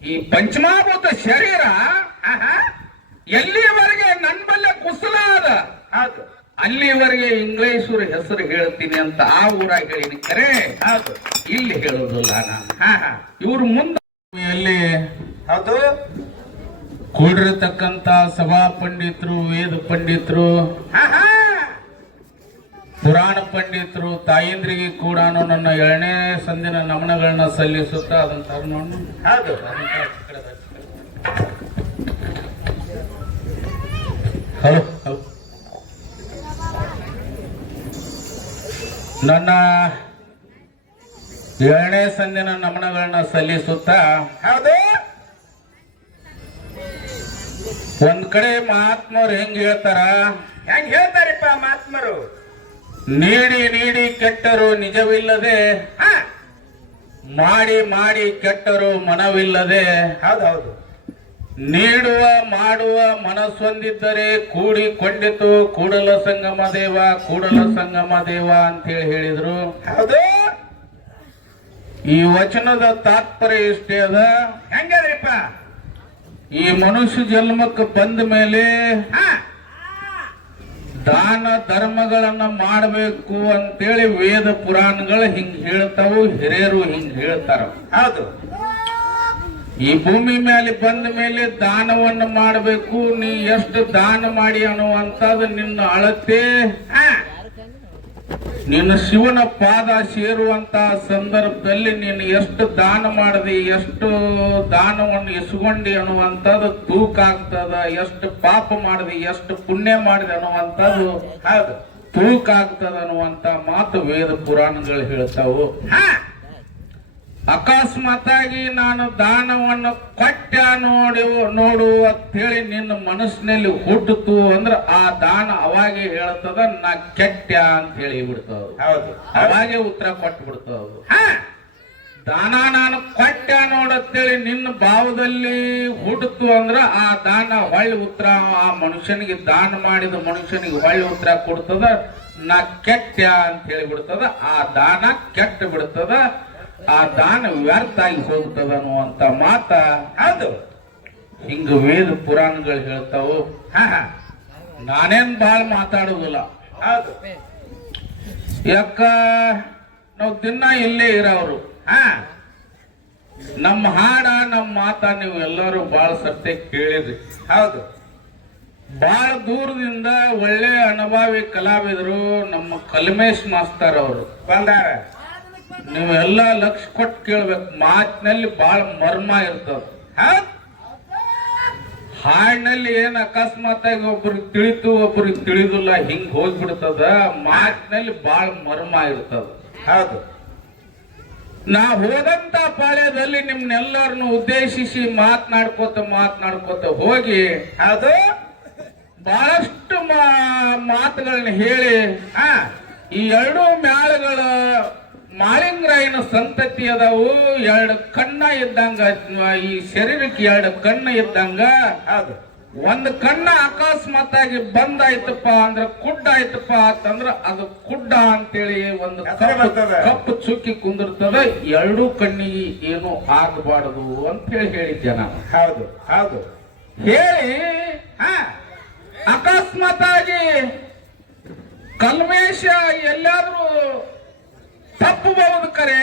ಈ ಪಂಚಮಾಭೂತ ಶರೀರ ಎಲ್ಲಿವರೆಗೆ ನನ್ನ ಬಲ್ಲೆ ಕುಸಲ ಅದ? ಅಲ್ಲಿವರೆಗೆ ಇಂಗ್ಲೇಶ್ವರ ಹೆಸರು ಹೇಳ್ತೀನಿ ಅಂತ ಆ ಊರಾಗ ಹೇಳಿನಿ. ಕರೆ ಇಲ್ಲಿ ಹೇಳೋದಿಲ್ಲ ನಾನು. ಇವ್ರ ಮುಂದೆ ಹೌದು. ಕೂಡಿರತಕ್ಕಂತ ಸಭಾ ಪಂಡಿತರು ವೇದ ಪಂಡಿತರು ಹಾ ಪುರಾಣ ಪಂಡಿತರು ತಾಯಂದ್ರಿಗೆ ಕೂಡ ನನ್ನ ಎರಡನೇ ಸಂದಿನ ನಮನಗಳನ್ನ ಸಲ್ಲಿಸುತ್ತಾ ಅದನ್ನ ತಗೊಂಡು ನೋಡು. ಹೌದು ಹಲೋ ನನ್ನ ಏಳನೇ ಸಂದಿನ ನಮನಗಳನ್ನ ಸಲ್ಲಿಸುತ್ತಾ ಹೌದು ಒಂದ್ ಕಡೆ ಮಹಾತ್ಮರು ಹೆಂಗ್ ಹೇಳ್ತಾರ? ಹೆಂಗ್ ಹೇಳ್ತಾರಪ್ಪ ಮಹಾತ್ಮರು? ನೀಡಿ ನೀಡಿ ಕೆಟ್ಟರು ನಿಜವಿಲ್ಲದೆ ಮಾಡಿ ಮಾಡಿ ಕೆಟ್ಟರು ಮನವಿಲ್ಲದೆ. ಹೌದೌದು. ಹೌದು ನೀಡುವ ಮಾಡುವ ಮನಸ್ಸೊಂದಿದ್ದರೆ ಕೂಡಿಕೊಂಡಿತು. ಕೂಡಲ ಸಂಗಮ ದೇವ ಕೂಡಲ ಸಂಗಮ ದೇವ ಅಂತೇಳಿ ಹೇಳಿದ್ರು. ಹೌದು. ಈ ವಚನದ ತಾತ್ಪರ್ಯ ಇಷ್ಟೇ ಅದ? ಹೆಂಗದ್ರಿಪ್ಪ? ಈ ಮನುಷ್ಯ ಜನ್ಮಕ್ಕೆ ಬಂದ ಮೇಲೆ ಹಾ. ದಾನ ಧರ್ಮಗಳನ್ನ ಮಾಡಬೇಕು ಅಂತೇಳಿ ವೇದ ಪುರಾಣಗಳು ಹಿಂಗ್ ಹೇಳ್ತಾವು ಹಿರಿಯರು ಹಿಂಗ್ ಹೇಳ್ತಾರ. ಹೌದು. ಈ ಭೂಮಿ ಮೇಲೆ ಬಂದ ಮೇಲೆ ದಾನವನ್ನು ಮಾಡಬೇಕು ನೀ ಎಷ್ಟು ದಾನ ಮಾಡಿ ಅನ್ನುವಂಥದ್ದು ನಿನ್ನ ಅಳತೆ. ನಿನ್ನ ಶಿವನ ಪಾದ ಸೇರುವಂತ ಸಂದರ್ಭದಲ್ಲಿ ನೀನು ಎಷ್ಟು ದಾನ ಮಾಡಿದೆ ಎಷ್ಟು ದಾನವನ್ನು ಎಸ್ಕೊಂಡಿ ಅನ್ನುವಂಥದ್ದು ತೂಕ ಆಗ್ತದ ಎಷ್ಟು ಪಾಪ ಮಾಡಿದೆ ಎಷ್ಟು ಪುಣ್ಯ ಮಾಡಿದೆ ಅನ್ನುವಂಥದ್ದು ತೂಕ ಆಗ್ತದ ಅನ್ನುವಂತ ಮಾತು ವೇದ ಪುರಾಣಗಳು ಹೇಳ್ತಾವು. ಹಾ. ಅಕಸ್ಮಾತಾಗಿ ನಾನು ದಾನವನ್ನು ಕೊಟ್ಟ ನೋಡಿ ನೋಡು ಅಂತೇಳಿ ನಿನ್ನ ಮನಸ್ಸಿನಲ್ಲಿ ಹುಟ್ಟಿತು ಅಂದ್ರೆ ಆ ದಾನ ಅವಾಗೆ ಹೇಳ್ತದ ನಾ ಕೆಟ್ಟ ಅಂತ ಹೇಳಿ ಬಿಡ್ತಾವ ಹೌದು. ಅವಾಗೆ ಉತ್ತರ ಕೊಟ್ಟು ಬಿಡ್ತಾವ ದಾನ ನಾನು ಕೊಟ್ಟ ನೋಡತ್ತೇಳಿ ನಿನ್ನ ಭಾವದಲ್ಲಿ ಹುಟ್ಟಿತು ಅಂದ್ರ ಆ ದಾನ ಹೊಳ್ಳಿ ಉತ್ತರ ಆ ಮನುಷ್ಯನಿಗೆ ದಾನ ಮಾಡಿದ ಮನುಷ್ಯನಿಗೆ ಹೊಳ್ಳಿ ಉತ್ತರ ಕೊಡ್ತದ ನಾ ಕೆಟ್ಟ ಅಂತ ಹೇಳಿ ಬಿಡ್ತದ ಆ ದಾನ ಕೆಟ್ಟ ಬಿಡ್ತದ ಆ ದಾನ ವ್ಯರ್ಥ ಆಗಿ ಹೋಗ್ತದ ಅನ್ನುವಂತ ಮಾತ ಅದು. ಹಿಂಗ ವೇದ ಪುರಾಣಗಳು ಹೇಳ್ತಾವು ನಾನೇನ್ ಬಾಳ್ ಮಾತಾಡುದಿಲ್ಲ. ಯಾಕ? ನಾವು ದಿನ ಇಲ್ಲೇ ಇರೋರು, ಹಾ. ನಮ್ಮ ಹಾಡ ನಮ್ಮ ಮಾತ ನೀವು ಎಲ್ಲರೂ ಬಾಳ ಸತ್ಯ ಕೇಳಿದ್ರಿ. ಹೌದು. ಬಾಳ ದೂರದಿಂದ ಒಳ್ಳೆ ಅನುಭವಿ ಕಲಾವಿದರು ನಮ್ಮ ಕಲ್ಮೇಶ್ ಮಾಸ್ತರ್ ಅವರು. ಬಂದಾರ. ನೀವೆಲ್ಲ ಲಕ್ಷ ಕೊಟ್ಟು ಕೇಳ್ಬೇಕು. ಮಾತಿನಲ್ಲಿ ಬಾಳ ಮರ್ಮ ಇರ್ತದ. ಹಾಡಿನಲ್ಲಿ ಏನ್ ಅಕಸ್ಮಾತ್ ಆಗಿ ಒಬ್ರಿಗೆ ತಿಳಿತು, ಒಬ್ರಿಗೆ ತಿಳಿದಿಲ್ಲ, ಹಿಂಗ್ ಹೋಗ್ಬಿಡ್ತದ. ಮಾತಿನಲ್ಲಿ ಬಾಳ ಮರ್ಮ ಇರ್ತದ. ಹೌದು. ನಾ ಹೋದಂತ ಪಾಳ್ಯದಲ್ಲಿ ನಿಮ್ನೆಲ್ಲರನ್ನು ಉದ್ದೇಶಿಸಿ ಮಾತನಾಡ್ಕೋತ ಮಾತನಾಡ್ಕೋತ ಹೋಗಿ ಅದು ಬಹಳಷ್ಟು ಮಾತುಗಳನ್ನ ಹೇಳಿ ಆ ಈ ಎರಡು ಮ್ಯಾಳಗಳ ಮಾಳಿಂಗರಾಯನ ಸಂತತಿ ಅದಾವು. ಎರಡು ಕಣ್ಣ ಇದ್ದಂಗ ಈ ಶರೀರಕ್ಕೆ ಎರಡು ಕಣ್ಣ ಇದ್ದಂಗ. ಒಂದು ಕಣ್ಣ ಅಕಸ್ಮಾತ್ ಆಗಿ ಬಂದಾಯ್ತಪ್ಪ ಅಂದ್ರೆ ಕುಡ್ಡ ಆಯ್ತಪ್ಪ ಅಂತಂದ್ರ ಅದು ಕುಡ್ಡ ಅಂತೇಳಿ ಒಂದು ಕಪ್ಪು. ಚುಕ್ಕಿ ಕುಂದಿರ್ತದ. ಎರಡು ಕಣ್ಣಿಗೆ ಏನು ಆಗಬಾರದು ಅಂತ ಹೇಳಿ ಹೇಳಿದ್ದೆ ನಾನು. ಹೌದು ಹೌದು. ಹೇಳಿ ಅಕಸ್ಮಾತ್ ಆಗಿ ಕಲ್ಮೇಶ ಎಲ್ಲಾದ್ರೂ ತಪ್ಪಬಹುದು ಕರೆ.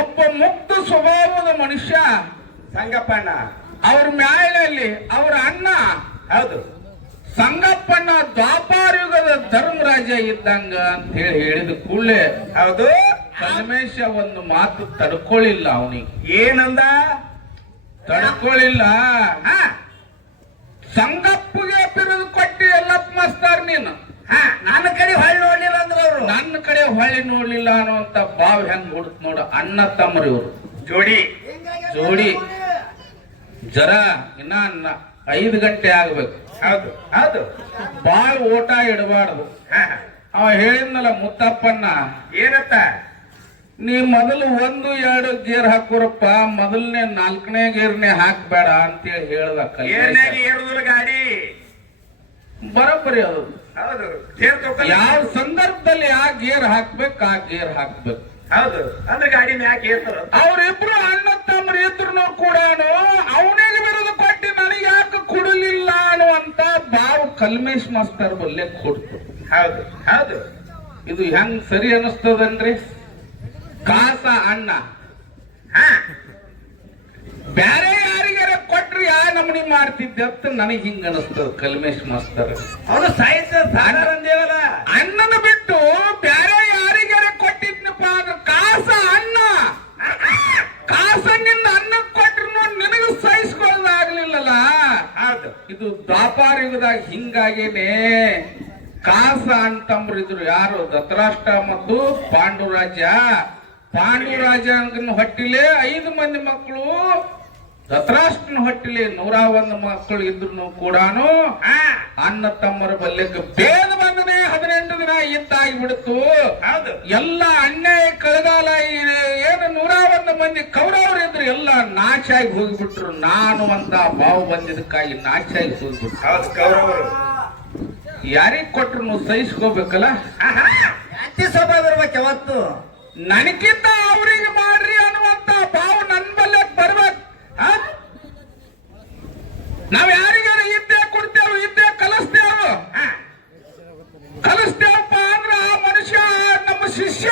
ಒಬ್ಬ ಮುಕ್ತ ಸ್ವಭಾವದ ಮನುಷ್ಯ. ಸಂಗಪ್ಪಣ್ಣ. ಅವ್ರ ಮ್ಯಾಲಲ್ಲಿ ಅವ್ರ ಅಣ್ಣ. ಹೌದು. ಸಂಗಪ್ಪಣ್ಣ ದ್ವಾಪಾರ ಯುಗದ ಧರ್ಮರಾಜ ಇದ್ದಂಗ ಅಂತ ಹೇಳಿ ಹೇಳಿದ ಕೂಡಲೇ ಹೌದು. ಪರಮೇಶ ಒಂದು ಮಾತು ತಡ್ಕೊಳ್ಳಿಲ್ಲ ಅವನಿಗೆ. ಏನಂದ? ತಡ್ಕೊಳ್ಳಿಲ್ಲ ಸಂಗಪ್ಪಗೆ ಬಿರುದು ಕೊಟ್ಟಿ ಎಲ್ಲ ಮಸ್ತಾರ್ ನೀನು. ನನ್ನ ಕಡೆ ಹೊಳ್ಳಿ ನೋಡ್ಲಿಲ್ಲ ಅಂದ್ರೆ ಅವರು. ನನ್ನ ಕಡೆ ಹೊಳ್ಳಿ ನೋಡ್ಲಿಲ್ಲ ಅನ್ನುವಂತ ಬಾವ್ ಹೆಂಗ್ ಹುಡುಕ್ ನೋಡು ಅಣ್ಣ ತಮ್ಮರು ಇವರು. ಜೋಡಿ. ಜೋಡಿ. ಜರ ಇನ್ನ ಅನ್ನ ಐದು ಗಂಟೆ ಆಗ್ಬೇಕು. ಹೌದು ಹೌದು. ಬಾಳ್ ಓಟ ಇಡಬಾರ್ದು. ಅವ ಹೇಳಿದ್ನಲ್ಲ ಮುತ್ತಪ್ಪನ್ನ. ಏನತ್ತ? ನೀ ಮೊದಲು ಒಂದು ಎರಡು ಗೇರ್ ಹಾಕೋರಪ್ಪ ಮೊದಲನೇ ನಾಲ್ಕನೇ ಗೇರ್ನೇ ಹಾಕ್ಬೇಡ ಅಂತೇಳಿ ಹೇಳ್ದ ಗಾಡಿ. ಬರೋಬ್ಬರಿ ಅದು. ಯಾವ ಸಂದರ್ಭದಲ್ಲಿ ಆ ಗೇರ್ ಹಾಕ್ಬೇಕು ಆ ಗೇರ್ ಹಾಕ್ಬೇಕು. ಹೌದು ಅಂದ್ರೆ ಗಾಡಿ ಯಾಕೆ ಏರ್ತಾರ ಅವ್ರಿಬ್ರು ಅಣ್ಣ ತಮ್ಮ ಇದ್ರು ಕೂಡ ಅವನಿಗೆ ಬರೋದು ಕೊಟ್ಟಿ ನನಗೆ ಯಾಕೆ ಕೊಡಲಿಲ್ಲ ಅನ್ನುವಂತ ಬಾವು ಕಲ್ಮೇಶ್ ಮಾಸ್ತರ್ ಬಲ್ಲೆ ಕೊಡ್ತು. ಹೌದು ಹೌದು. ಇದು ಹೆಂಗ್ ಸರಿ ಅನಿಸ್ತದನ್ರಿ ಕಾಸ ಅಣ್ಣ. ಬ್ಯಾರೆ ಯಾರಿಗಾರ ಕೊಟ್ರಿ ಯಾ ನಮನಿ ಮಾಡ್ತಿದ್ದೆ ಅಂತ ನನಗೆ ಹಿಂಗ ಅನಿಸ್ತದ ಕಲ್ಮೇಶ್ ಮಾಸ್ತರ್ ಅವನು ಸಾಯ್ ಅಣ್ಣನ ಬಿಟ್ಟು ಬ್ಯಾರೆ ಯಾರಿಗಾರ ಕೊಟ್ಟಿದ್ನಪ್ಪ ಅಂದ್ರೆ ಕಾಸ ಅಣ್ಣ. ಕಾಸ ನಿನ್ನ ಅನ್ನ ಕೊಟ್ರು ನಿನಗ ಸಹಿಸ್ಕೊಳ್ಳೋದಾಗ್ಲಿಲ್ಲಲ್ಲ. ಇದು ದ್ವಾಪಾರ ಯುಗದಾಗ ಹಿಂಗಾಗೇನೆ. ಕಾಸ ಅಂತಂಬ್ರು ಇದ್ರು ಯಾರು? ದತ್ತರಾಷ್ಟ್ರ ಮತ್ತು ಪಾಂಡುರಾಜ ಪಾಂಡುರಾಜನ ಹೊಟ್ಟಿಲೆ ಐದು ಮಂದಿ ಮಕ್ಕಳು ದತ್ತರಾಷ್ಟ್ರನ ಹೊಟ್ಟಿಲಿ ನೂರ ಒಂದು ಮಕ್ಕಳು ಇದ್ರು ಕೂಡ ಹಾ ಅಣ್ಣ ತಮ್ಮರ ಬಲ್ಯಕ್ಕೆ ಭೇದ ಬಂದನೆ ಹದಿನೆಂಟು ದಿನ ಇದ್ದಾಗಿ ಬಿಡುತ್ತು ಹೌದು. ಎಲ್ಲ ಅನ್ಯಾಯ ಕಳೆದಾಲ ಏನು ನೂರ ಒಂದು ಮಂದಿ ಕೌರವರು ಇದ್ರು ಎಲ್ಲ ನಾಚಾಗಿ ಹೋಗ್ಬಿಟ್ರು. ನಾನು ಅಂತ ಬಾವು ಬಂದಿದ್ದಕ್ಕಾಗಿ ನಾಚಾಗಿ ಹೋಗ್ಬಿಟ್ರು. ಕೌರವರು. ಯಾರಿಗ್ ಕೊಟ್ರು ನೀವು ಸಹಿಸ್ಕೋಬೇಕಲ್ಲ ಯಾವತ್ತು? ನನಗಿಂತ ಅವ್ರಿಗೆ ಮಾಡ್ರಿ ಅನ್ನುವಂತ ಬಾವು ನನ್ ಬಲ್ಯಕ್ ಬರ್ಬೇಕು ಆ? ನಾವ್ ಯಾರಿಗಾರ ಇದ್ದೇ ಕೊಡ್ತೇವೆ ಇದ್ದೇ ಕಲಿಸ್ತೇವೆ ಕಲಿಸ್ತೇವಪ್ಪ ಅಂದ್ರ ಆ ಮನುಷ್ಯ ನಮ್ಮ ಶಿಷ್ಯ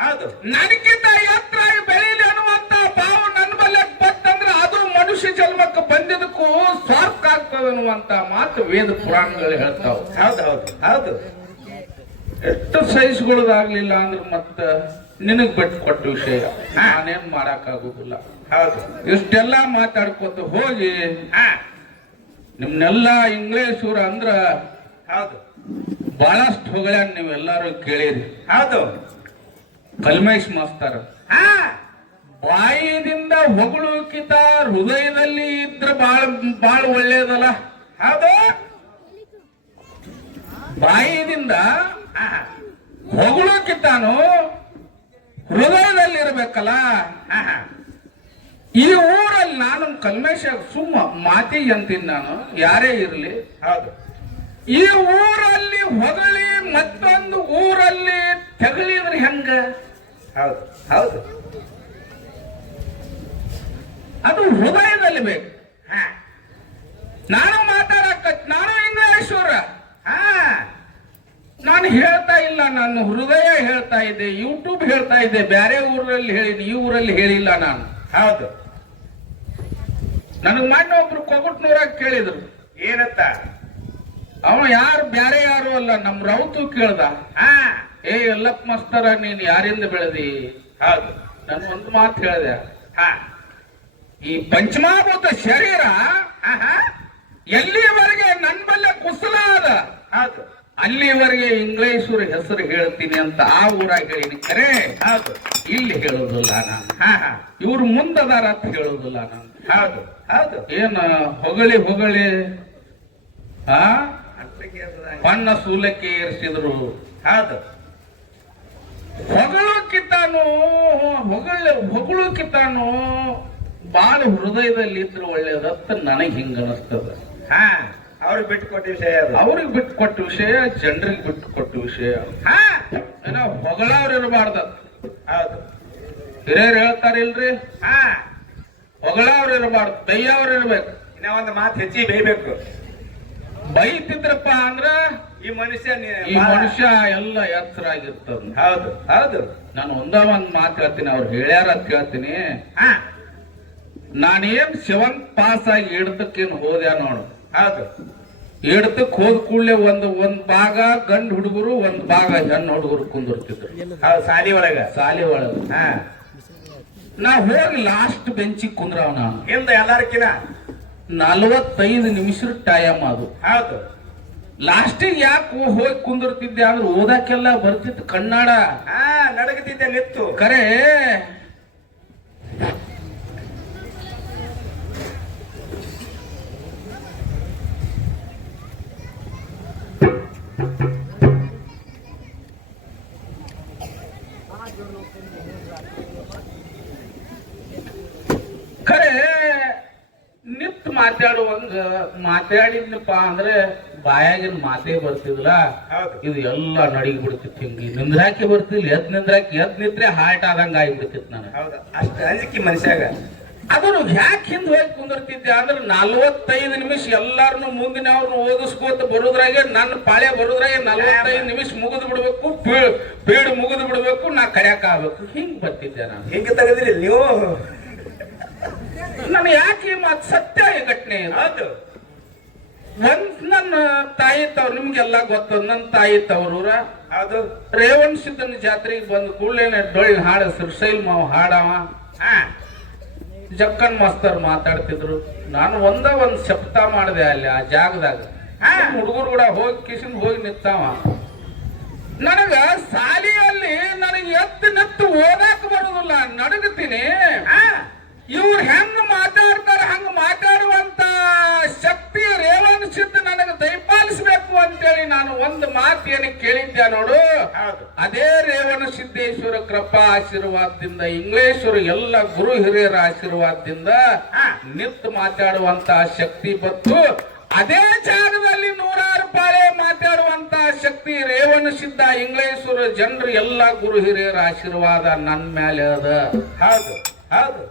ಹೌದು ನನಗಿಂತ ಎತ್ತರ ಬೆಳೀಲಿ ಅನ್ನುವಂತ ಭಾವ ನನ್ನ ಬಲ್ಲೆ ಬಂತಂದ್ರೆ ಅದು ಮನುಷ್ಯ ಜನ್ಮಕ್ಕೆ ಬಂದಿದ್ದಕ್ಕೂ ಸ್ವಾರ್ಥ ಆಗ್ತದೆ ಅನ್ನುವಂತ ಮಾತು ವೇದ ಪುರಾಣಗಳು ಹೇಳ್ತಾವ ಹೌದು ಹೌದು ಹೌದು ಎಷ್ಟು ಸಹಿಸ್ಕೊಳ್ಳೋದಾಗ್ಲಿಲ್ಲ ಅಂದ್ರೆ ಮತ್ತ ನಿನಗ್ ಬಿಟ್ಟು ಕೊಟ್ಟ ವಿಷಯ. ನಾನೇನ್ ಮಾಡಕ್ಕಾಗೋದಿಲ್ಲ. ಹೌದು. ಇಷ್ಟೆಲ್ಲ ಮಾತಾಡ್ಕೊತ ಹೋಗಿ ನಿಮ್ನೆಲ್ಲ ಇಂಗ್ಲೇಶ್ವರ ಅಂದ್ರ ಹೌದು. ಬಹಳಷ್ಟು ಹೊಗಳನ್ನ ನೀವೆಲ್ಲರೂ ಕೇಳಿರಿ. ಹೌದು. ಕಲ್ಮೇಶ್ ಮಾಸ್ತರ್. ಬಾಯಿದಿಂದ ಹೊಗಳುಕಿತ ಹೃದಯದಲ್ಲಿ ಇದ್ರೆ ಬಾಳ ಬಾಳ ಒಳ್ಳೇದಲ್ಲ. ಹೌದು. ಬಾಯಿದಿಂದ ಹಾ ಹೊಗಳುಕಿತಾನು ಹೃದಯದಲ್ಲಿ ಇರಬೇಕಲ್ಲ ಈ ಊರಲ್ಲಿ ನಾನು ಕಲ್ಮೇಶ ಸುಮ್ಮ ಮಾತಿ ಅಂತೀನಿ ನಾನು ಯಾರೇ ಇರಲಿ. ಹೌದು. ಈ ಊರಲ್ಲಿ ಹೊಗಳಿ ಮತ್ತೊಂದು ಊರಲ್ಲಿ ತೆಗಳಿದ್ರೆ ಹೆಂಗ? ಹೌದು ಹೌದು. ಅದು ಹೃದಯದಲ್ಲಿ ಬೇಕು. ಹಾ. ನಾನು ಮಾತಾಡಕ್ಕ ನಾನು ಇಂಗ್ಲೇಶ್ವರ. ಹಾ. ನಾನು ಹೇಳ್ತಾ ಇಲ್ಲ ನನ್ನ ಹೃದಯ ಹೇಳ್ತಾ ಇದೆ ಯೂಟ್ಯೂಬ್ ಹೇಳ್ತಾ ಇದೆ ಬೇರೆ ಊರಲ್ಲಿ ಹೇಳಿನಿ ಈ ಊರಲ್ಲಿ ಹೇಳಿಲ್ಲ ನಾನು. ಹೌದು. ನನಗ್ ಮೊನ್ನೆ ಒಬ್ರು ಕೊಗಟ್ನೂರಾಗ ಕೇಳಿದ್ರು. ಏನತ್ತ? ಅವ ಯಾರು ಬ್ಯಾರೆ ಯಾರು ಅಲ್ಲ ನಮ್ ರೌತು ಕೇಳ್ದ. ಹಾ. ಏ ಎಲ್ಲಪ್ಪ ಮಸ್ತರ ನೀನ್ ಯಾರಿಂದ ಬೆಳೆದಿ? ಹೌದು. ನನ್ ಒಂದು ಮಾತು ಹೇಳಿದೆ. ಹಾ. ಈ ಪಂಚಮಾಭೂತ ಶರೀರ ಎಲ್ಲಿಯವರೆಗೆ ನನ್ ಬಲ್ಲೆ ಅಲ್ಲಿವರೆಗೆ ಇಂಗ್ಲೇಶ್ವರ ಹೆಸರು ಹೇಳ್ತೀನಿ ಅಂತ ಆ ಊರಾಗ ಹೇಳಿನಿ. ಕರೆ, ಹೌದು. ಇಲ್ಲಿ ಹೇಳೋದಿಲ್ಲ ನಾನು. ಇವ್ರು ಮುಂದದಾರ ಅಂತ ಹೇಳೋದಿಲ್ಲ ನಾನು. ಹೌದು ಹೌದು. ಏನ, ಹೊಗಳಿ ಹೊಗಳಿ, ಆ. ಬಣ್ಣ ಸೂಲಕ್ಕೆ ಏರಿಸಿದ್ರು. ಹೌದು. ಹೊಗಳಕ್ಕಿತ್ತಾನು ಹೊಗಳ ಹೊಗಳಕ್ಕಿತ್ತಾನು ಬಾಳ ಹೃದಯದಲ್ಲಿ ಇದ್ರೆ ಒಳ್ಳೇದಂತ ನನಗೆ ಹಿಂಗ ಅನಿಸ್ತದ ಹಾ. ಅವ್ರಿಗೆ ಬಿಟ್ಟು ಕೊಟ್ಟ ವಿಷಯ ಅದು. ಅವ್ರಿಗೆ ಬಿಟ್ಟು ಕೊಟ್ಟ ವಿಷಯ ಜನರಿಗೆ ಬಿಟ್ಟು ಕೊಟ್ಟ ವಿಷಯ. ಹಾ. ಏನೋ ಹೊಗಳವ್ರು ಇರಬಾರ್ದ. ಹೌದು. ಹಿರಿಯರು ಹೇಳ್ತಾರಿಲ್ರಿ? ಹಾ. ಹೊಗಳವ್ರು ಇರಬಾರ್ದು. ಬೈಯವ್ರು ಇರ್ಬೇಕು. ಇನ್ನ ಒಂದು ಮಾತು ಹೆಚ್ಚಿ ಬೈಬೇಕು. ಬೈತಿದ್ರಪ್ಪ ಅಂದ್ರ ಈ ಮನುಷ್ಯ ಈ ಮನುಷ್ಯ ಎಲ್ಲ ಎತ್ತರಾಗಿರ್ತದ ಹೌದು. ಹೌದು. ನಾನು ಒಂದ ಒಂದ್ ಮಾತು ಹೇಳ್ತೀನಿ. ಅವ್ರು ಹೇಳ್ಯಾರ ಅಂತ ಕೇಳ್ತೀನಿ ನಾನೇನ್ ಶಿವನ್ ಪಾಸ್ ಆಗಿ ಹಿಡ್ದಕ್ಕೇನು ಹೋದ್ಯಾ ನೋಡು. ಹೌದು. ಇಡ್ತಕ್ ಹೋದ ಕೂಡಲೇ ಒಂದು ಒಂದ್ ಭಾಗ ಗಂಡ ಹುಡುಗರು ಒಂದ್ ಭಾಗ ಹೆಣ್ಣು ಹುಡುಗರು ಕುಂದಿರ್ತಿದ್ರು. ಸಾಲಿ ಒಳಗ? ಸಾಲಿ ಒಳಗ. ಹಾ. ನಾ ಹೋಗಿ ಲಾಸ್ಟ್ ಬೆಂಚಿಗೆ ಕುಂದ್ರವ ನಾನು. ಎಂದ ಎಲ್ಲಾರ್ಕಿನ? ನಲವತ್ತೈದು ನಿಮಿಷ ಟೈಮ್ ಅದು. ಹೌದು. ಲಾಸ್ಟಿಗೆ ಯಾಕೆ ಹೋಗಿ ಕುಂದಿರ್ತಿದ್ದೆ ಅಂದ್ರೆ ಓದಕ್ಕೆಲ್ಲ ಬರ್ತಿತ್ತು ಕನ್ನಡ. ಹಾ ನಡಗತಿದ್ದೆ ನಿತ್ತು. ಕರೆ ನಿತ್ ಮಾತಾಡುವಂಗ ಮಾತಾಡಿದ್ನಪ್ಪ ಅಂದ್ರೆ ಬಾಯಾಗಿನ ಮಾತೇ ಬರ್ತಿದ್ಲ ಇದು ಎಲ್ಲ ನಡಿಗೆ ಬಿಡ್ತಿತ್ತು ಹಿಂಗೆ. ನಿಂದ್ರಾಕಿ ಬರ್ತಿಲ್ಲ ಎದ್ ನಿಂದ್ರಾಕಿ ಎದ್ ನಿಂತ್ರೆ ಹಾರ್ಟ್ ಆದಂಗ ಆಗಿಬಿಡ್ತಿತ್ತು ನಾನು ಹೌದು. ಅಷ್ಟು ಅಂಜಿಕೆ ಮನುಷ್ಯಾಗ. ಅದನ್ನು ಯಾಕೆ ಹಿಂದೆ ಹೋಗಿ ಕುಂದಿರ್ತಿದ್ದೆ ಅಂದ್ರೆ ನಲ್ವತ್ತೈದು ನಿಮಿಷ ಎಲ್ಲಾರನು ಮುಂದಿನ ಅವ್ರನ್ನ ಓದಿಸ್ಕೋತ ಬರೋದ್ರಾಗೆ ನನ್ನ ಪಾಳೆ ಬರೋದ್ರಾಗೆ ನಲ್ವತ್ತೈದು ನಿಮಿಷ ಮುಗಿದು ಬಿಡ್ಬೇಕು ಬೇಡ ಪೀಡ್ ಮುಗಿದು ಬಿಡ್ಬೇಕು ನಾ ಕಡ್ಯಾಕ ಆಗ್ಬೇಕು. ಹಿಂಗ್ ಬರ್ತಿದ್ದೆ ನಾನು. ಹಿಂಗೆ ತೆಗೆದ್ರಿ ನೀವು ನಾನು ಯಾಕೆ ಮಾತು ಸತ್ಯ ಈ ಘಟನೆ? ಅದು ಒಂದ್ ನನ್ನ ತಾಯಿ ತವ್ರು ನಿಮ್ಗೆಲ್ಲ ಗೊತ್ತು ನನ್ನ ತಾಯಿ ತವ್ರೂರ ಅದು ರೇವಣ ಸಿದ್ದನ ಜಾತ್ರೆಗೆ ಬಂದು ಕೂಡಲೇ ಡೊಳ್ಳು ಹಾಡ ಸುರ್ಸೈಲ್ ಮಾವ ಹಾಡವ. ಹಾ. ಜಕ್ಕನ್ ಮಾಸ್ತರ್ ಮಾತಾಡ್ತಿದ್ರು. ನಾನು ಒಂದ ಒಂದ್ ಶಬ್ದ ಮಾಡಿದೆ ಅಲ್ಲಿ ಆ ಜಾಗದಾಗ. ಹುಡುಗರು ಕೂಡ ಹೋಗಿ ಕಿಶನ್ ಹೋಗಿ ನಿಂತಾವ. ನನಗ ಸಾಲಿಯಲ್ಲಿ ನನಗೆ ಎತ್ತು ನೆತ್ತು ಓದಾಕ ಬರೋದಿಲ್ಲ. ನಡಗತೀನಿ ಇವ್ರು ಹೆಂಗ್ ಮಾತಾಡ್ತಾರ ಹಂಗ ಮಾತಾಡುವಂತ ಶಕ್ತಿ ರೇವಣ ಸಿದ್ಧ ನನಗೆ ದಯಪಾಲಿಸ್ಬೇಕು ಅಂತೇಳಿ ನಾನು ಒಂದು ಮಾತು ಏನಕ್ಕೆ ಕೇಳಿದ್ದೆ ನೋಡು ಅದೇ ರೇವಣ ಸಿದ್ದೇಶ್ವರ ಕೃಪಾ ಆಶೀರ್ವಾದದಿಂದ ಇಂಗ್ಲೇಶ್ವರ ಎಲ್ಲ ಗುರು ಹಿರಿಯರ ಆಶೀರ್ವಾದದಿಂದ. ನಿಂತು ಮಾತಾಡುವಂತ ಶಕ್ತಿ ಬಂತು. ಅದೇ ಜಾಗದಲ್ಲಿ ನೂರಾರು ಪಾಳೆ ಮಾತಾಡುವಂತ ಶಕ್ತಿ ರೇವಣ ಸಿದ್ಧ ಇಂಗ್ಲೇಶ್ವರ ಜನರು ಎಲ್ಲ ಗುರು ಹಿರಿಯರ ಆಶೀರ್ವಾದ ನನ್ನ ಮೇಲೆ ಅದ. ಹೌದು ಹೌದು.